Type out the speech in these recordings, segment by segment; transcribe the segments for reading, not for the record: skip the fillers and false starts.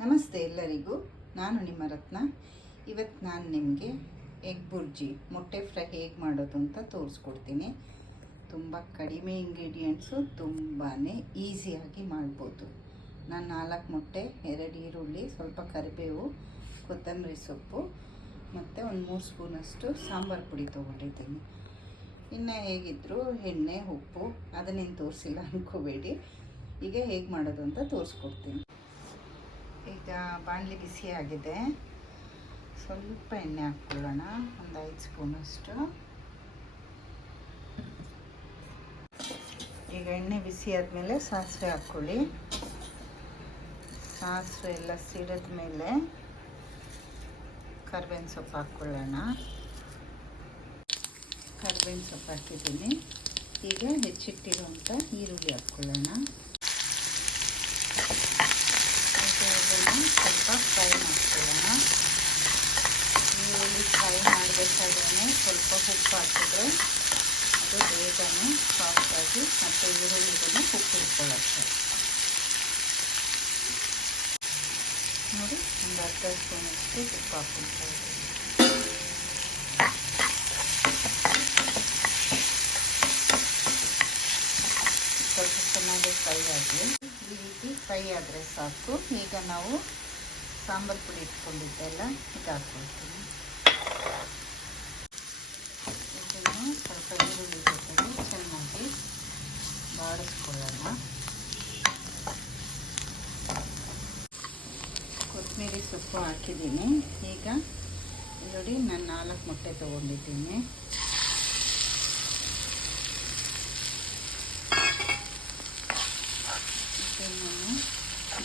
ನಮಸ್ತೆ ಎಲ್ಲರಿಗೂ. ನಾನು ನಿಮ್ಮ ರತ್ನ. ಇವತ್ತು ನಾನು ನಿಮಗೆ ಎಗ್ ಬುರ್ಜಿ ಮೊಟ್ಟೆ ಫ್ರೈ ಹೇಗೆ ಮಾಡೋದು ಅಂತ ತೋರಿಸ್ಕೊಡ್ತೀನಿ. ತುಂಬ ಕಡಿಮೆ ಇಂಗ್ರೀಡಿಯೆಂಟ್ಸು, ತುಂಬಾ ಈಸಿಯಾಗಿ ಮಾಡ್ಬೋದು. ನಾನು 4 ಮೊಟ್ಟೆ, 2 ಈರುಳ್ಳಿ, ಸ್ವಲ್ಪ ಕರಿಬೇವು, ಕೊತ್ತಂಬರಿ ಸೊಪ್ಪು ಮತ್ತು ಒಂದು 3 ಸ್ಪೂನಷ್ಟು ಸಾಂಬಾರು ಪುಡಿ ತೊಗೊಂಡಿದ್ದೀನಿ. ಇನ್ನು ಹೇಗಿದ್ದರೂ ಎಣ್ಣೆ, ಉಪ್ಪು ಅದನ್ನೇನು ತೋರಿಸಿಲ್ಲ ಅಂದ್ಕೋಬೇಡಿ. ಈಗ ಹೇಗೆ ಮಾಡೋದು ಅಂತ ತೋರಿಸ್ಕೊಡ್ತೀನಿ. ಈಗ ಬಾಣಲಿ ಬಿಸಿ ಆಗಿದೆ, ಸ್ವಲ್ಪ ಎಣ್ಣೆ ಹಾಕ್ಕೊಳ್ಳೋಣ, ಒಂದು 5 ಸ್ಪೂನಷ್ಟು. ಈಗ ಎಣ್ಣೆ ಬಿಸಿ ಆದಮೇಲೆ ಸಾಸಿವೆ ಹಾಕ್ಕೊಳ್ಳಿ. ಸಾಸಿವೆ ಎಲ್ಲ ಸಿಡಿದ ಮೇಲೆ ಕರಿಬೇವಿನ ಸೊಪ್ಪು ಹಾಕ್ಕೊಳ್ಳೋಣ. ಕರಿಬೇವಿನ ಸೊಪ್ಪು ಹಾಕಿದ್ದೀನಿ. ಈಗ ಹೆಚ್ಚಿಟ್ಟಿರುವಂಥ ಈರುಳ್ಳಿ ಹಾಕ್ಕೊಳ್ಳೋಣ. ಸ್ವಲ್ಪ ಫ್ರೈ ಮಾಡ್ಕೊಳ್ಳೋಣ. ಈರುಳ್ಳಿ ಫ್ರೈ ಮಾಡಬೇಕಾದ್ರೆ ಸ್ವಲ್ಪ ಉಪ್ಪು ಹಾಕಿದ್ರೆ ಅದು ಬೇಗನೆ ಸಾಫ್ಟಾಗಿ ಮತ್ತು ಈರುಳ್ಳಿಗೂ ಉಪ್ಪು ಇಟ್ಕೊಳ್ಳುತ್ತೆ. ನೋಡಿ, ಒಂದು ಅರ್ಧ ಸ್ಪೂನಷ್ಟು ಉಪ್ಪು ಹಾಕ್ಕೊಳ್ತಾ ಇದ್ದೀನಿ. ಸ್ವಲ್ಪ ಚೆನ್ನಾಗಿ ಫ್ರೈ ಆಗಲಿ. ಈ ರೀತಿ ಫ್ರೈ ಆದರೆ ಸಾಕು. ಈಗ ನಾವು ಸಾಂಬಾರು ಪುಡಿ ಇಟ್ಕೊಂಡಿದ್ದೆಲ್ಲ ಇದು ಹಾಕ್ಕೊಳ್ತೀನಿ. ಇದನ್ನು ಸ್ವಲ್ಪ ಈರುಳ್ಳಿ ಜೊತೆಗೆ ಚೆನ್ನಾಗಿ ಬಾಡಿಸ್ಕೊಳ್ಳೋಣ. ಕೊತ್ತಂಬರಿ ಸೊಪ್ಪು ಹಾಕಿದ್ದೀನಿ. ಈಗ ನೋಡಿ, ನಾನು 4 ಮೊಟ್ಟೆ ತೊಗೊಂಡಿದ್ದೀನಿ.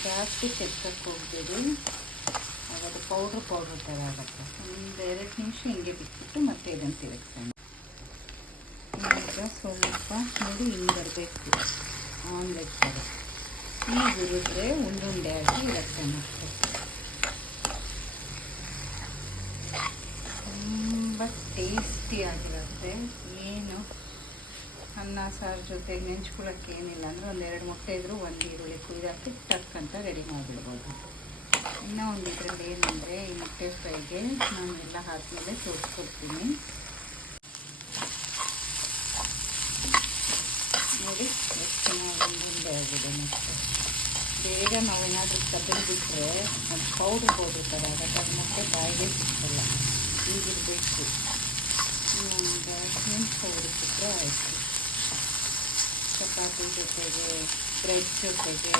ಜಾಸ್ತಿ ಕೆತ್ತಕ್ಕೆ ಹೋಗ್ಬೇಡಿ, ಅದು ಪೌಡ್ರ್ ಥರ ಆಗುತ್ತೆ. ಒಂದು 2 ನಿಮಿಷ ಹಿಂಗೆ ಬಿಟ್ಬಿಟ್ಟು ಮತ್ತೆ ಇದನ್ನು ತಿರುಗಿಸೋಣ. ಈಗ ಸ್ವಲ್ಪ ನೋಡಿ ಹಿಂಗೆ ಬರಬೇಕು, ಆಮ್ಲೆಟ್ ಥರ. ಈಗ ಹುರಿದ್ರೆ ಉಂಡುಂಡೆ ಆಗಿ ಇರುತ್ತೆ. ಮತ್ತೆ ತುಂಬ ಟೇಸ್ಟಿಯಾಗಿರುತ್ತೆ. ಏನು ಅನ್ನ ಸಾರು ಜೊತೆಗೆ ನೆಂಚ್ಕೊಳ್ಳೋಕ್ಕೆ ಏನಿಲ್ಲ ಅಂದರೆ ಒಂದು 2 ಮೊಟ್ಟೆ ಇದ್ದರೂ 1 ಈರುಳ್ಳಿ ಕುಯ್ದಾಕಿ ಟಕ್ ಅಂತ ರೆಡಿ ಮಾಡಿಬಿಡ್ಬೋದು. ಇನ್ನೂ ಒಂದು ಇದರಲ್ಲಿ ಏನಂದರೆ, ಈ ಮೊಟ್ಟೆ ಫ್ರೈಗೆ ನಾನು ಎಲ್ಲ ಆದಮೇಲೆ ತೋರಿಸ್ಕೊಡ್ತೀನಿ. ನೋಡಿ ಎಷ್ಟು ಚೆನ್ನಾಗಿ ಉಂಡೆ ಆಗಿದೆ. ಮತ್ತೆ ಬೇಗ ನಾವೇನಾದರೂ ತೆಗೆದುಬಿಟ್ರೆ ಅದು ಪೌಡ್ರ್ ಥರ ಆಗುತ್ತೆ. ಅದು ಮತ್ತೆ ಬಾಯಿಗೆ ಸಿಕ್ಕಲ್ಲ. ಈಗಿರಬೇಕು. ಒಂದು 10 ನಿಮಿಷ ಹುರಿಸಿದ್ರೆ ಆಯಿತು. ಚಪಾತಿ ಜೊತೆಗೆ, ಬ್ರೆಡ್ ಜೊತೆಗೆ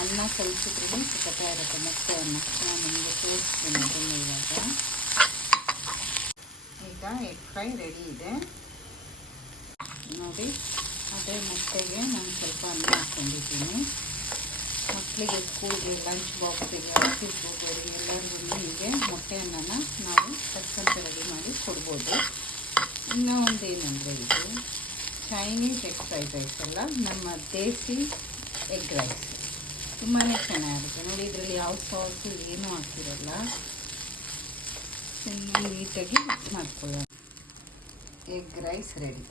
ಅನ್ನ ಕಲಿಸಿದ್ರೂ ಸಿಕ್ಕತ್ತಾ ಇರುತ್ತೆ. ಮೊಟ್ಟೆ ಅನ್ನ ನಾನು ನಿಮಗೆ ತೋರಿಸ್ತೀನಿ ಅದನ್ನು. ಈಗ ಎಗ್ ಫ್ರೈ ರೆಡಿ ಇದೆ ನೋಡಿ. ಅದೇ ಮೊಟ್ಟೆಗೆ ನಾನು ಸ್ವಲ್ಪ ಅನ್ನ ಹಾಕ್ಕೊಂಡಿದ್ದೀನಿ. ಮಕ್ಕಳಿಗೆ ಸ್ಕೂಲ್ಗೆ, ಲಂಚ್ ಬಾಕ್ಸಿಗೆ, ಆಫೀಸ್ ಹೋಗೋರಿಗೆ ಎಲ್ಲರಿಗೂ ಹೀಗೆ ಮೊಟ್ಟೆ ಅನ್ನನ ನಾವು ತಕ್ಕಂತೆ ರೆಡಿ ಮಾಡಿ ಕೊಡ್ಬೋದು. ಇನ್ನೂ ಒಂದು ಏನಂದರೆ, ಇದು ಚೈನೀಸ್ ಎಗ್ ಫ್ರೈಡ್ ರೈಸ್ ಅಲ್ಲ, ನಮ್ಮ ದೇಸಿ ಎಗ್ ರೈಸ್. ತುಂಬಾ ಚೆನ್ನಾಗಿರುತ್ತೆ ನೋಡಿ. ಇದರಲ್ಲಿ ಯಾವ ಸಾಸು ಏನೂ ಹಾಕಿರಲ್ಲ. ಚೆನ್ನಾಗಿ ನೀಟಾಗಿ ಮಿಕ್ಸ್ ಮಾಡ್ಕೊಳ್ಳೋಣ. Egg rice ready.